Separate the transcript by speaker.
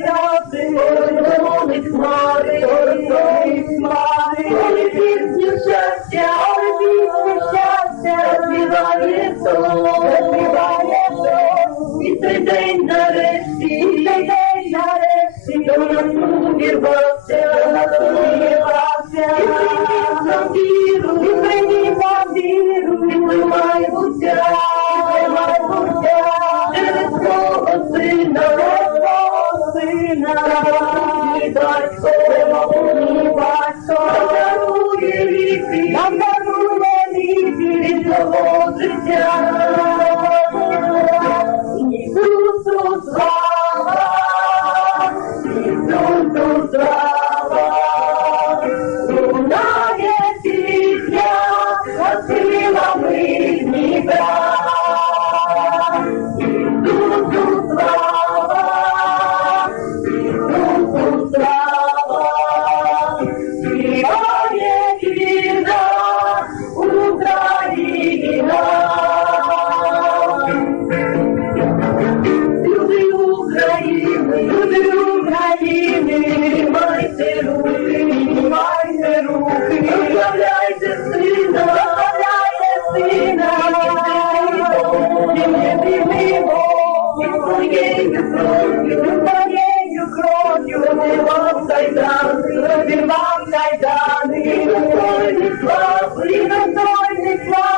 Speaker 1: правди, коли хмари, цей день нарешті, і день нарешті, до нас увірвався, до нас увірвався, Слава, кайдани, воїни слав, рівень, воїни слав.